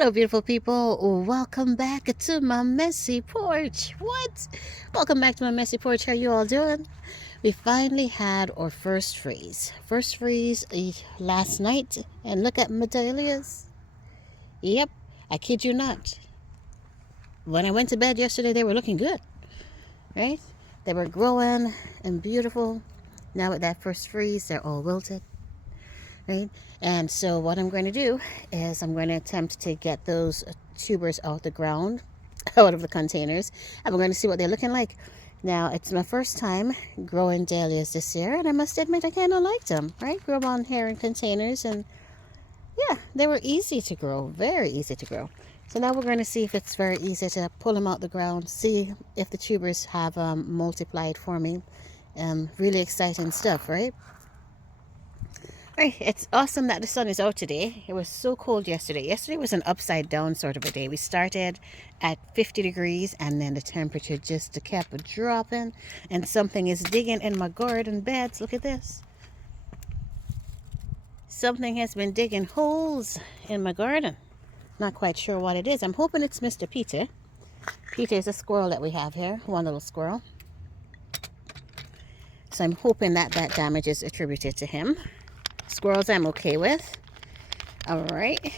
Hello, beautiful people. Welcome back to my messy porch. What? Welcome back to my messy porch. How you all doing? We finally had our first freeze. First freeze last night. And look at my dahlias. Yep, I kid you not. When I went to bed yesterday, they were looking good, right? They were growing and beautiful. Now with that first freeze, they're all wilted. Right? And so what I'm going to do is I'm going to attempt to get those tubers out the ground, out of the containers, and we're going to see what they're looking like. Now, it's my first time growing dahlias this year, and I must admit I kind of liked them, right? Grew them on here in containers, and yeah, they were easy to grow, very easy to grow. So now we're going to see if it's very easy to pull them out the ground, see if the tubers have multiplied for me. Really exciting stuff, right? Right, it's awesome that the sun is out today. It was so cold yesterday. Yesterday was an upside down sort of a day. We started at 50 degrees and then the temperature just kept dropping, and something is digging in my garden beds. Look at this. Something has been digging holes in my garden. Not quite sure what it is. I'm hoping it's Mr. Peter. Peter is a squirrel that we have here, one little squirrel. So I'm hoping that that damage is attributed to him. Squirrels I'm okay with. All right.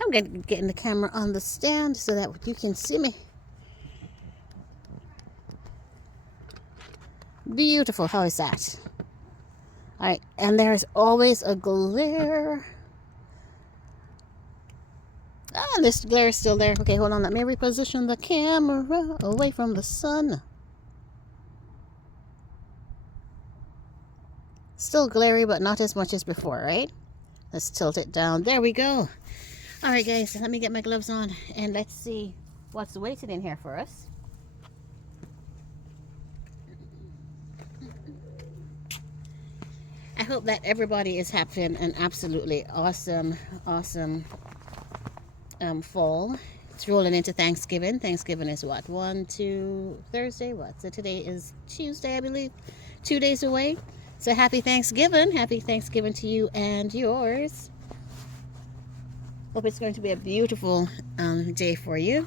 I'm going to get in the camera on the stand so that you can see me. Beautiful. How is that? All right. And there's always a glare. Ah, this glare is still there. Okay, hold on. Let me reposition the camera away from the sun. Still glary, but not as much as before, right? Let's tilt it down. There we go. All right, guys, let me get my gloves on and let's see what's waiting in here for us. I hope that everybody is having an absolutely awesome fall. It's rolling into Thanksgiving. Thanksgiving is what? Thursday? What? So today is Tuesday, I believe. 2 days away. So happy Thanksgiving. Happy Thanksgiving to you and yours. Hope it's going to be a beautiful day for you.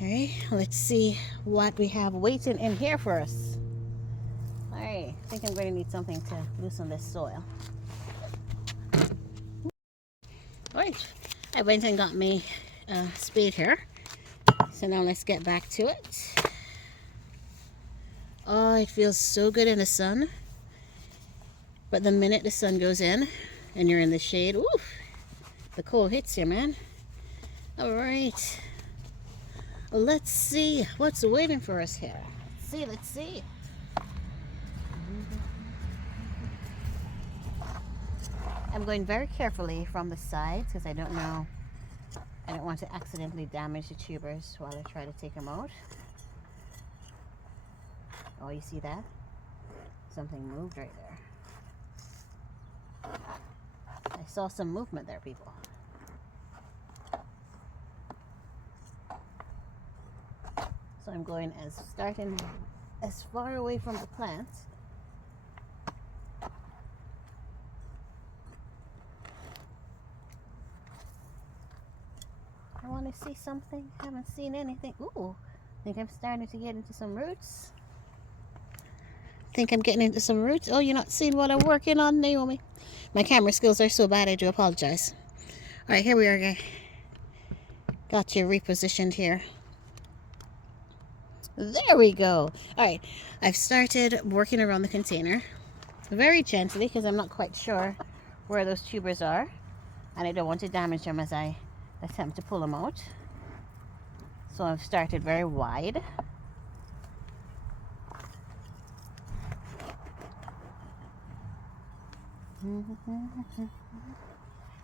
All right, let's see what we have waiting in here for us. All right, I think I'm going to need something to loosen this soil. All right, I went and got me a spade here. So now let's get back to it. Oh, it feels so good in the sun. But the minute the sun goes in and you're in the shade, oof, the cold hits you, man. All right. Let's see what's waiting for us here. Let's see. I'm going very carefully from the sides because I don't want to accidentally damage the tubers while I try to take them out. Oh, you see that? Something moved right there. I saw some movement there, people. So I'm going starting as far away from the plant. I want to see something. Haven't seen anything. Ooh, I think I'm starting to get into some roots. Oh, you're not seeing what I'm working on, Naomi. My camera skills are so bad, I do apologize. All right, here we are, guys. Got you repositioned here. There we go. All right, I've started working around the container very gently because I'm not quite sure where those tubers are, and I don't want to damage them as I attempt to pull them out. So I've started very wide.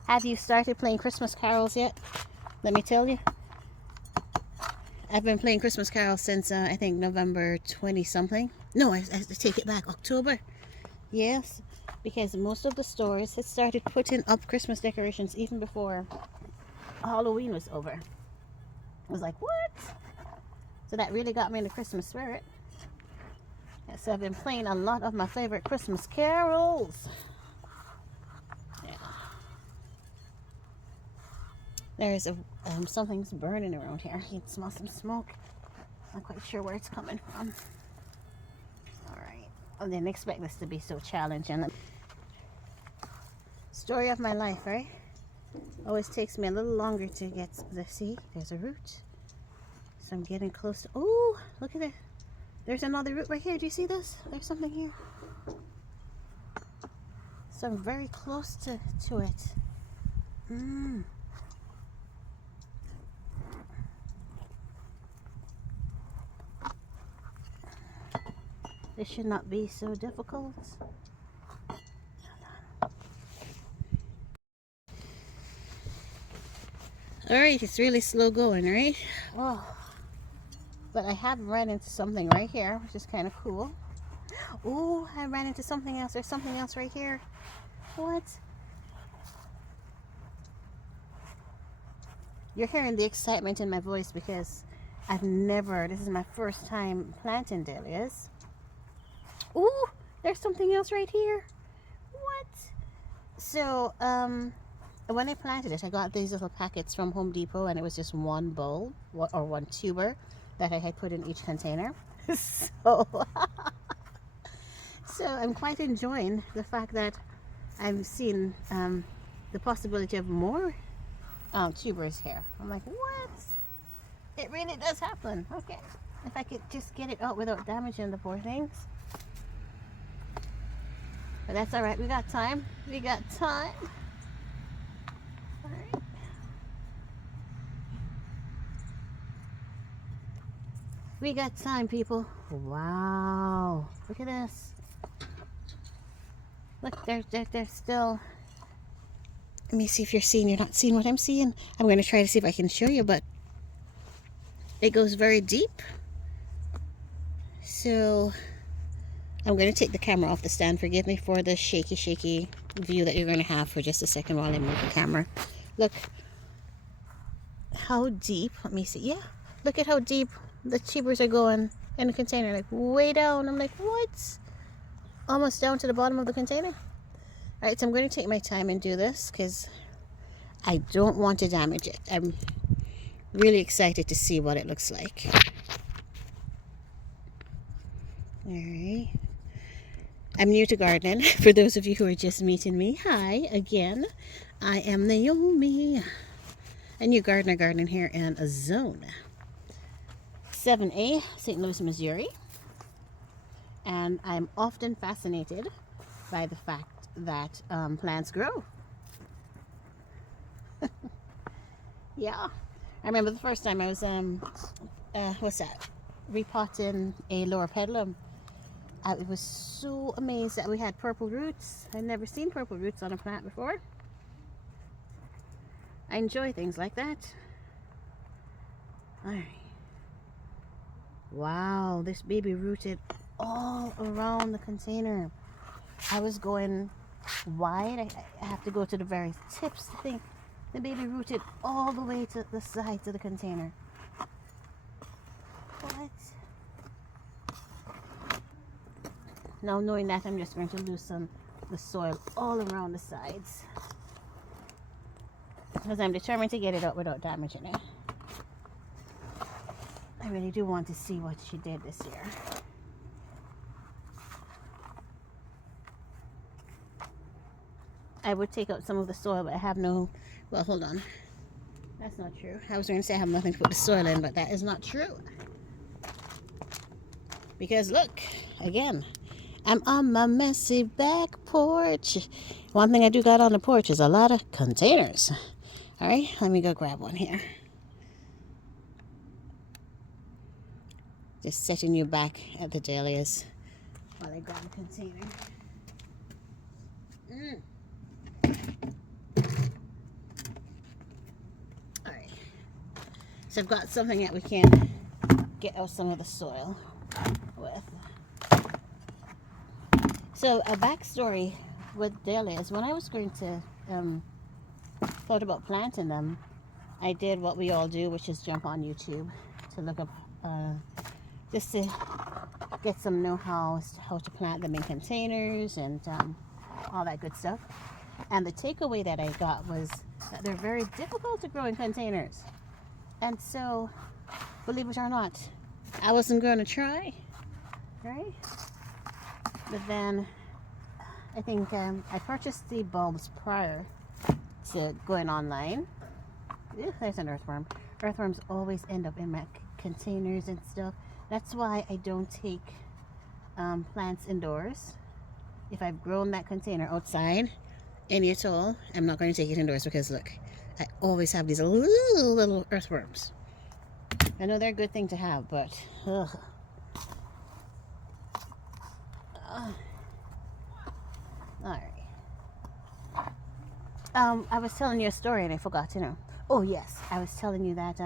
Have you started playing Christmas carols yet? Let me tell you. I've been playing Christmas carols since I think November 20 something. No, I take it back. October. Yes, because most of the stores had started putting up Christmas decorations even before Halloween was over. I was like, what? So that really got me in the Christmas spirit. So I've been playing a lot of my favorite Christmas carols. Yeah. There's a something's burning around here. You can smell some smoke. Not quite sure where it's coming from. All right. I didn't expect this to be so challenging. Story of my life, right? Always takes me a little longer to get the see. There's a root. So I'm getting close to. Oh, look at it. There's another root right here. Do you see this? There's something here. So I'm very close to it. This should not be so difficult. Alright, it's really slow going, right? Oh, but I have run into something right here, which is kind of cool. Oh, I ran into something else. There's something else right here. What? You're hearing the excitement in my voice because this is my first time planting dahlias. Ooh, there's something else right here. What? So, when I planted it, I got these little packets from Home Depot, and it was just one bulb or one tuber that I had put in each container. So, so I'm quite enjoying the fact that I'm seeing the possibility of more tubers here. I'm like, what? It really does happen. Okay, if I could just get it out without damaging the poor things. But that's all right. We got time. We got time. All right. We got time, people. Wow. Look at this. Look, they're still. Let me see if you're not seeing what I'm seeing. I'm going to try to see if I can show you, but it goes very deep. So I'm going to take the camera off the stand. Forgive me for the shaky view that you're going to have for just a second while I move the camera. Look how deep. Let me see. Yeah, look at how deep the tubers are going in the container. Like way down. I'm like, what? Almost down to the bottom of the container. All right, so I'm going to take my time and do this because I don't want to damage it. I'm really excited to see what it looks like. All right. I'm new to gardening. For those of you who are just meeting me, hi again. I am Naomi, a new gardener gardening here in a zone 7A, St. Louis, Missouri. And I'm often fascinated by the fact that plants grow. Yeah. I remember the first time I was, repotting a lower pedalum. I was so amazed that we had purple roots. I'd never seen purple roots on a plant before. I enjoy things like that. Alright. Wow, this baby rooted all around the container. I was going wide. I have to go to the very tips to think. The baby rooted all the way to the sides of the container. What? Now knowing that, I'm just going to loosen the soil all around the sides because I'm determined to get it out without damaging it. I really do want to see what she did this year. I would take out some of the soil, but I have no, well, hold on. That's not true. I was going to say I have nothing to put the soil in, but that is not true. Because look, again, I'm on my messy back porch. One thing I do got on the porch is a lot of containers. All right, let me go grab one here. Just setting you back at the dahlias while I grab a container. All right, so I've got something that we can get out some of the soil with. So a backstory with dahlias, when I was going to thought about planting them, I did what we all do, which is jump on YouTube to look up just to get some know-how as to how to plant them in containers and all that good stuff. And the takeaway that I got was that they're very difficult to grow in containers. And so, believe it or not, I wasn't going to try, right? But then I think I purchased the bulbs prior to going online. Ew, there's an earthworm. Earthworms always end up in my containers and stuff. That's why I don't take plants indoors. If I've grown that container outside, any at all, I'm not going to take it indoors because look, I always have these little earthworms. I know they're a good thing to have, but ugh. Alright. I was telling you a story and I forgot to know. Oh yes, I was telling you that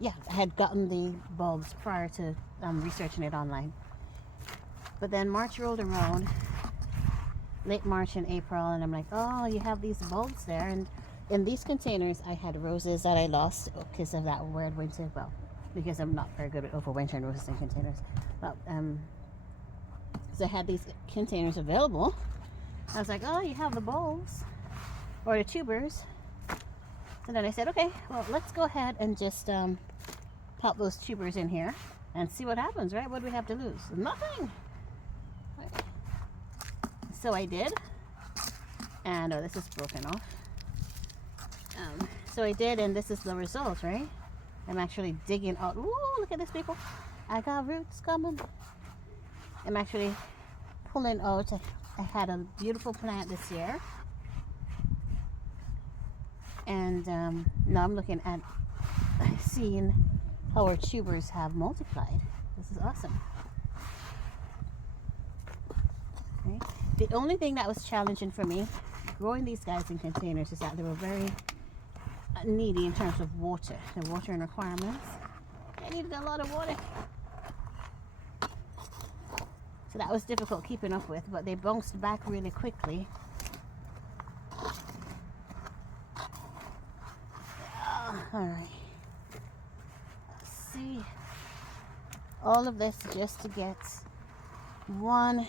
yeah, I had gotten the bulbs prior to researching it online. But then March rolled around, late March and April, and I'm like, oh, you have these bulbs there. And in these containers, I had roses that I lost because of that weird winter. Well, because I'm not very good at overwintering roses in containers. But so I had these containers available. I was like, oh, you have the bulbs or the tubers. And then I said, okay, well, let's go ahead and just pop those tubers in here and see what happens, right? What do we have to lose? Nothing. Right. So I did. And oh, this is broken off. So I did, and this is the result, right? I'm actually digging out. Ooh, look at this, people. I got roots coming. I'm actually pulling out. I had a beautiful plant this year. And now I'm looking at seeing how our tubers have multiplied. This is awesome. Okay. The only thing that was challenging for me growing these guys in containers is that they were very needy in terms of water, the watering requirements. They needed a lot of water. So that was difficult keeping up with, but they bounced back really quickly. Alright. Let's see. All of this just to get one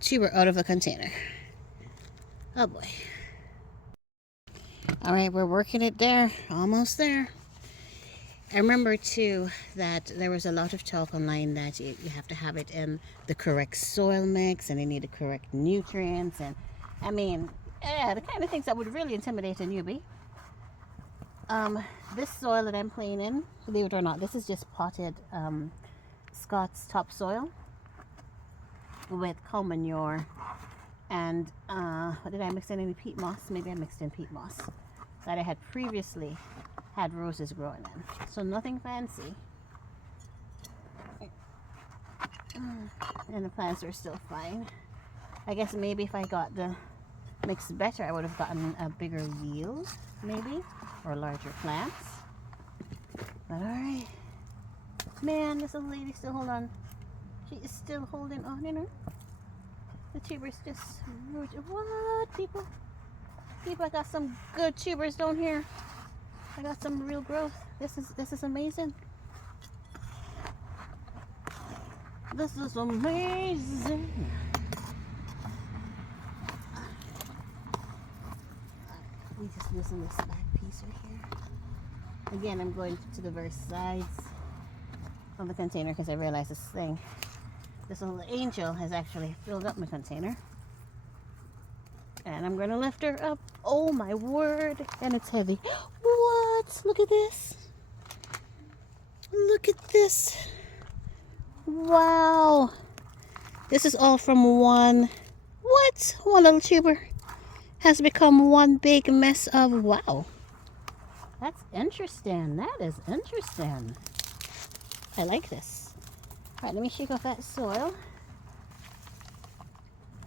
tuber out of the container. Oh boy. Alright, we're working it there. Almost there. I remember too that there was a lot of talk online that you have to have it in the correct soil mix and they need the correct nutrients, and I mean, yeah, the kind of things that would really intimidate a newbie. This soil that I'm playing in, believe it or not, this is just potted Scott's topsoil with cow manure and what did I mix in? Any peat moss? Maybe I mixed in peat moss that I had previously had roses growing in. So nothing fancy. And the plants are still fine. I guess maybe if I got the mix better, I would have gotten a bigger yield, maybe, or larger plants. But alright. Man, this little lady still hold on. She is still holding on, you know. The tubers just rooted. What, people? People, I got some good tubers down here. I got some real growth. This is amazing. This is amazing. We just loosen this back piece right here. Again, I'm going to the very sides of the container because I realized this little angel has actually filled up my container. And I'm going to lift her up. Oh my word. And it's heavy. What? Look at this. Look at this. Wow. This is all from one. What? One little tuber has become one big mess of, wow. That's interesting. That is interesting. I like this. All right, let me shake off that soil.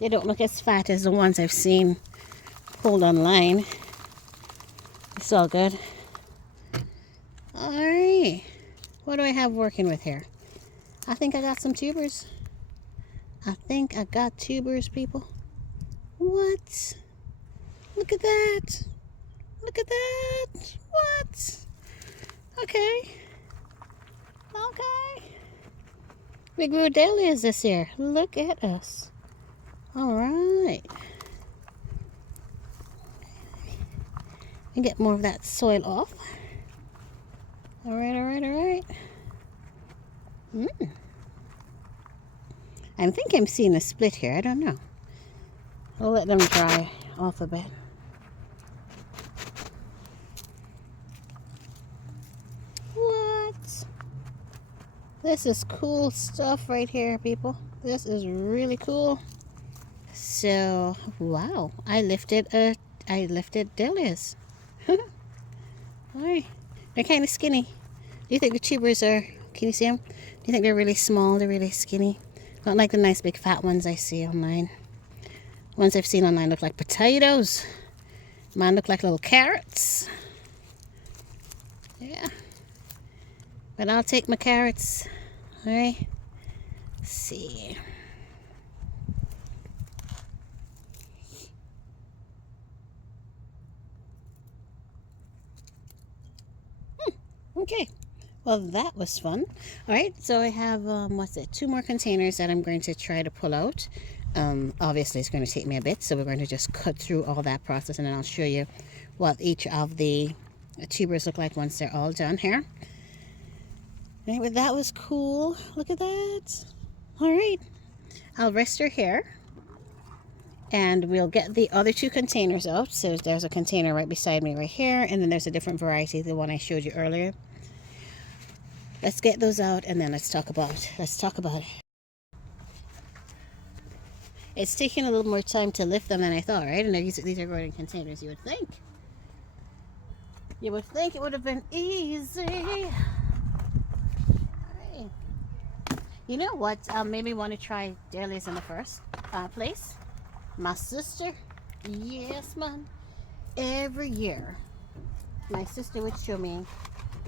They don't look as fat as the ones I've seen pulled online. It's all good. All right. What do I have working with here? I think I got some tubers. I think I got tubers, people. What? Look at that. Look at that. What? Okay. Okay. We grew dahlias this year. Look at us. All right. and get more of that soil off. All right, all right, all right. I think I'm seeing a split here. I don't know. I'll let them dry off a bit. What? This is cool stuff right here, people. This is really cool. So, wow, I lifted dahlias. Alright. They're kind of skinny. Do you think the tubers are, can you see them? Do you think they're really small? They're really skinny? Not like the nice big fat ones I see online. Ones I've seen online look like potatoes. Mine look like little carrots. Yeah. But I'll take my carrots. Alright. Let's see. Okay. Well, that was fun. All right, so I have, two more containers that I'm going to try to pull out. Obviously, it's going to take me a bit, so we're going to just cut through all that process, and then I'll show you what each of the tubers look like once they're all done here. Anyway, that was cool. Look at that. All right, I'll rest her here, and we'll get the other two containers out. So there's a container right beside me right here, and then there's a different variety, the one I showed you earlier. Let's get those out, and then let's talk about it. It's taking a little more time to lift them than I thought, right? And these are going in containers, you would think. You would think it would have been easy. Right. You know what? Maybe want to try dahlias in the first place. My sister, yes, man. Every year, my sister would show me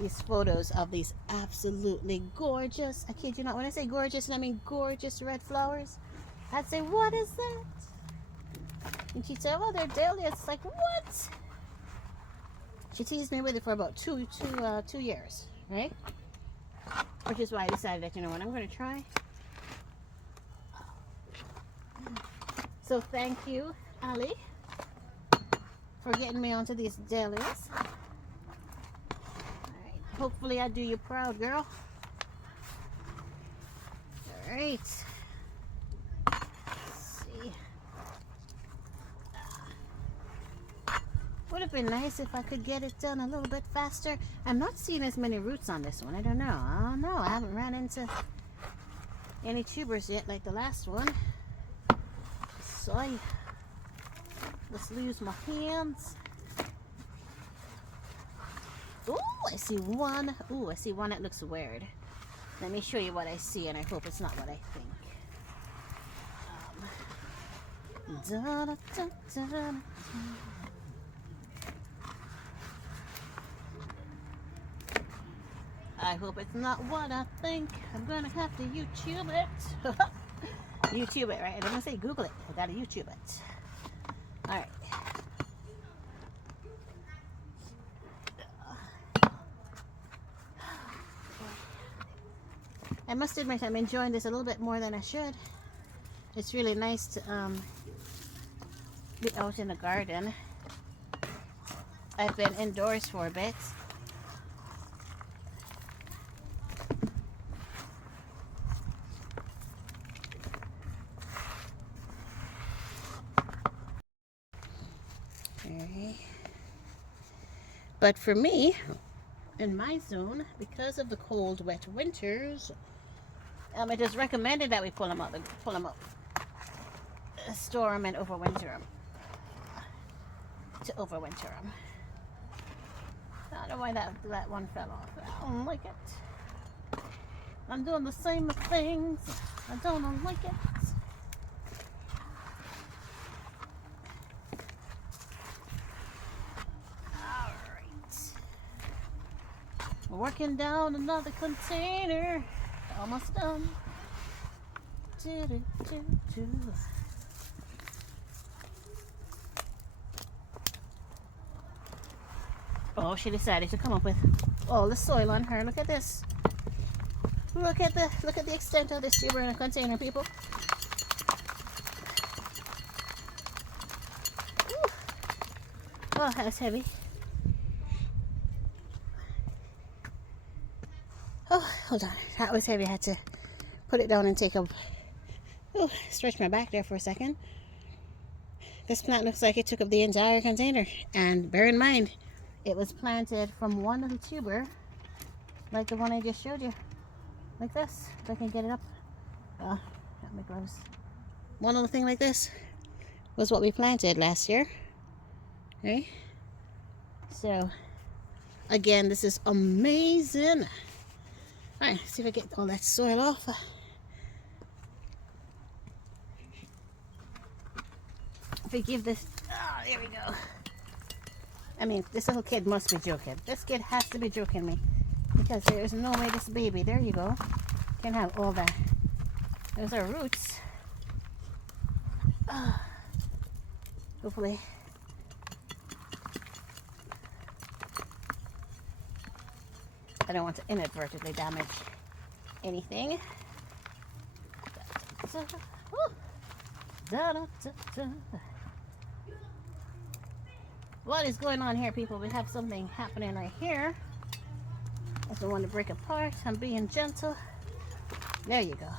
these photos of these absolutely gorgeous, I kid you not, when I say gorgeous, I mean gorgeous red flowers. I'd say, what is that? And she'd say, oh, they're dahlias. It's like, what? She teased me with it for about two years, right? Which is why I decided that, you know what, I'm going to try. So thank you, Ali, for getting me onto these dahlias. Hopefully I do you proud, girl. All right. Let's see. Would have been nice if I could get it done a little bit faster. I'm not seeing as many roots on this one. I don't know. I haven't ran into any tubers yet like the last one. So I just use my hands. Ooh, I see one. Ooh, I see one that looks weird. Let me show you what I see, and I hope it's not what I think. I hope it's not what I think. I'm gonna have to YouTube it. YouTube it, right? I didn't say Google it. I gotta YouTube it. All right. I must admit I'm enjoying this a little bit more than I should. It's really nice to be out in the garden. I've been indoors for a bit. Okay. But for me, in my zone, because of the cold, wet winters, it is recommended that we pull them up, store them, and overwinter them. To overwinter them. I don't know why that one fell off. I don't like it. I'm doing the same things. I don't like it. All right. We're working down another container. Almost done. Oh, she decided to come up with all the soil on her. Look at this. Look at the extent of this tuber in a container, people. Ooh. Oh, that's heavy. Hold on, that was heavy. I had to put it down and take a stretch my back there for a second. This plant looks like it took up the entire container, and bear in mind it was planted from one little tuber like the one I just showed you, like this. If I can get it up, got my gloves. One little thing like this was what we planted last year. Okay, so again, this is amazing. All right, see if I get all that soil off. If I give this, oh, there we go. I mean, this little kid must be joking. This kid has to be joking me, because there is no way this baby, there you go, can have all that. Those are roots. Hopefully. I don't want to inadvertently damage anything. What is going on here, people? We have something happening right here. I don't want to break apart. I'm being gentle. There you go.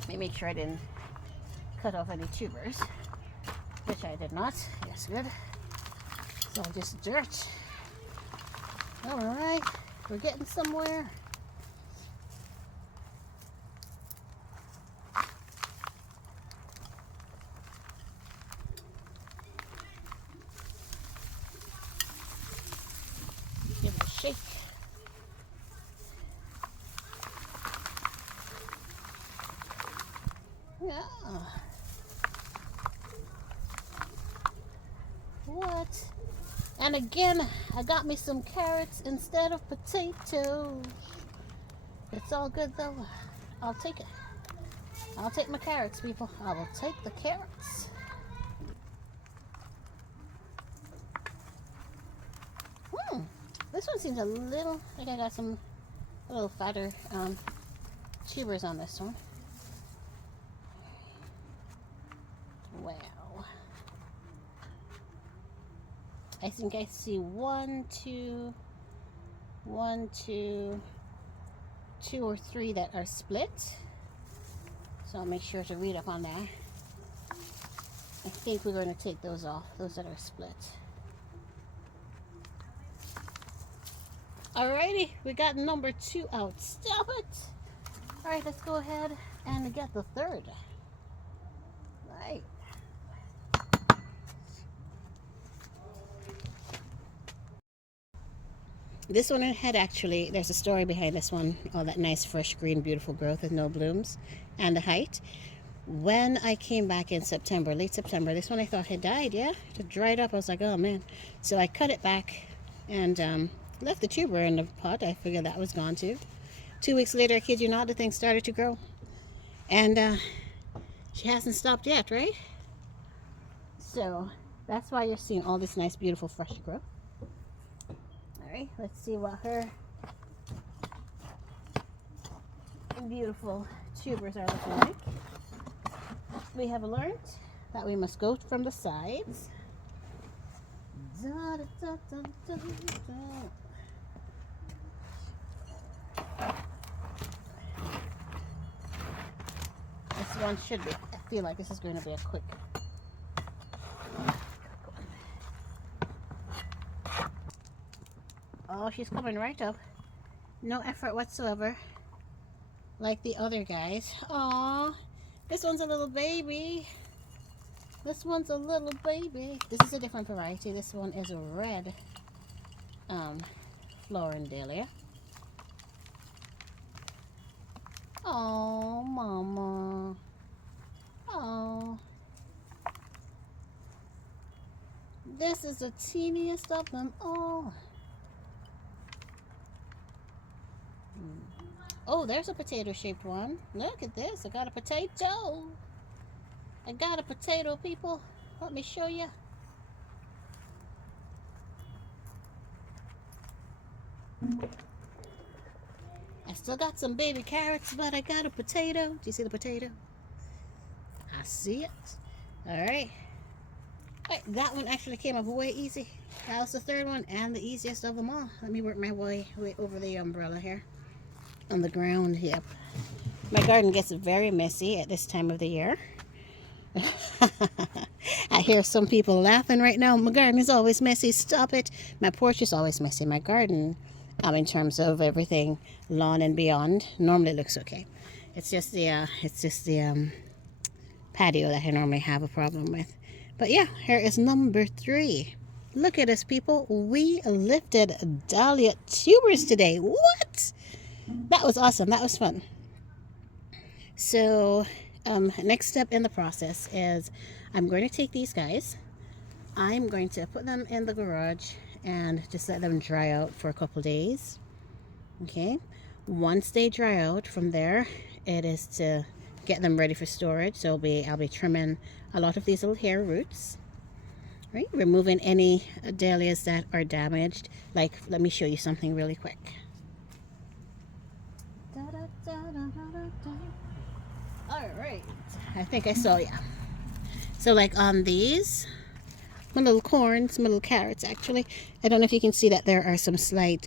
Let me make sure I didn't cut off any tubers, which I did not. Yes, good. So just dirt. All right, we're getting somewhere. Give it a shake. Yeah. What? And again, I got me some carrots instead of potatoes. It's all good though. I'll take it. I'll take my carrots, people. I will take the carrots. This one seems a little like I got some a little fatter tubers on this one. Wow. I think I see two or three that are split. So I'll make sure to read up on that. I think we're going to take those off, those that are split. Alrighty, we got number 2 out. Stop it! Alright, let's go ahead and get the third. Right. This one had actually, there's a story behind this one. All that nice, fresh, green, beautiful growth with no blooms and the height. When I came back in September, late September, this one I thought had died, yeah? It dried up. I was like, oh man. So I cut it back and left the tuber in the pot. I figured that was gone too. 2 weeks later, I kid you not, the thing started to grow. And she hasn't stopped yet, right? So that's why you're seeing all this nice, beautiful, fresh growth. Alright, let's see what her beautiful tubers are looking like. We have learned that we must go from the sides. Da, da, da, da, da, da. This one should be, I feel like this is going to be a quick. Oh, she's coming right up. No effort whatsoever. Like the other guys. Aww. This one's a little baby. This one's a little baby. This is a different variety. This one is a red flowering Dahlia. Oh, mama. Oh. This is the teeniest of them all. Oh, there's a potato-shaped one. Look at this. I got a potato. I got a potato, people. Let me show you. I still got some baby carrots, but I got a potato. Do you see the potato? I see it. All right. Right, that one actually came up way easy. That was the third one and the easiest of them all. Let me work my way over the umbrella here. On the ground, yep. My garden gets very messy at this time of the year. I hear some people laughing right now. My garden is always messy. Stop it. My porch is always messy. My garden, in terms of everything, lawn and beyond, normally looks okay. It's just the patio that I normally have a problem with. But yeah, here is number 3. Look at us, people. We lifted Dahlia tubers today. What? That was awesome. That was fun. So next step in the process is I'm going to take these guys. I'm going to put them in the garage and just let them dry out for a couple days. Okay. Once they dry out, from there, it is to get them ready for storage. So I'll be trimming a lot of these little hair roots. Right, removing any dahlias that are damaged. Like, let me show you something really quick. All right, I think I saw, yeah. So like on these, my little corns, my little carrots actually, I don't know if you can see that there are some slight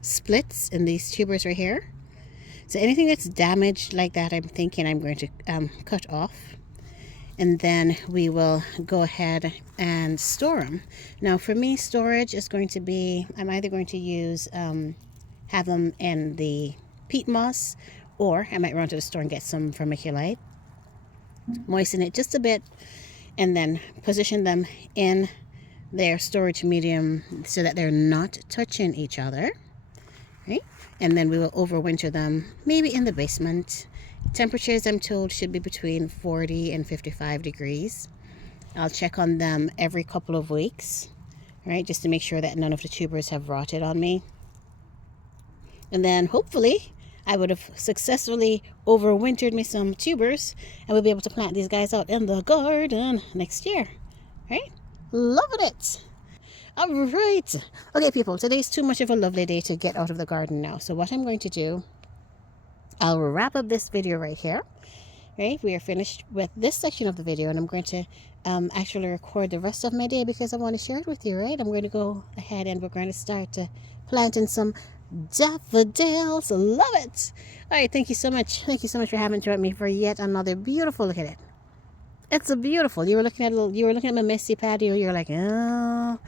splits in these tubers right here. So anything that's damaged like that, I'm thinking I'm going to cut off. And then we will go ahead and store them. Now for me, storage is going to be, I'm either going to use, have them in the peat moss, or I might run to the store and get some vermiculite, moisten it just a bit, and then position them in their storage medium so that they're not touching each other. Right? And then we will overwinter them maybe in the basement. Temperatures, I'm told, should be between 40 and 55 degrees. I'll check on them every couple of weeks, right, just to make sure that none of the tubers have rotted on me. And then hopefully I would have successfully overwintered me some tubers and we'll be able to plant these guys out in the garden next year. Right? Loving it. All right. Okay, people, today's too much of a lovely day to get out of the garden now. So what I'm going to do, I'll wrap up this video right here. Right, we are finished with this section of the video, and I'm going to actually record the rest of my day because I want to share it with you. Right, I'm going to go ahead and we're going to start planting some daffodils. Love it. All right, thank you so much. Thank you so much for having joined me for yet another beautiful. Look at it. It's a beautiful. You were looking at my messy patio. You're like, oh.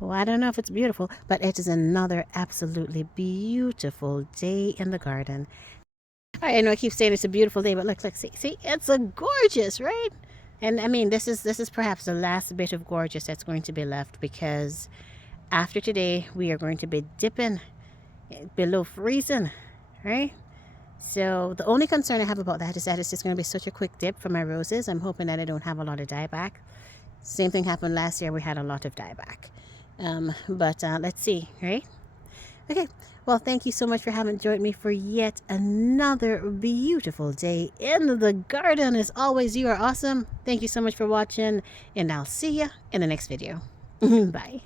Well, I don't know if it's beautiful, but it is another absolutely beautiful day in the garden. All right, I know I keep saying it's a beautiful day, but look, see, it's a gorgeous, right? And I mean, this is perhaps the last bit of gorgeous that's going to be left, because after today, we are going to be dipping below freezing, right? So the only concern I have about that is that it's just going to be such a quick dip for my roses. I'm hoping that I don't have a lot of dieback. Same thing happened last year. We had a lot of dieback. But let's see, right? Okay, well, thank you so much for having joined me for yet another beautiful day in the garden. As always, you are awesome. Thank you so much for watching, and I'll see you in the next video. Bye.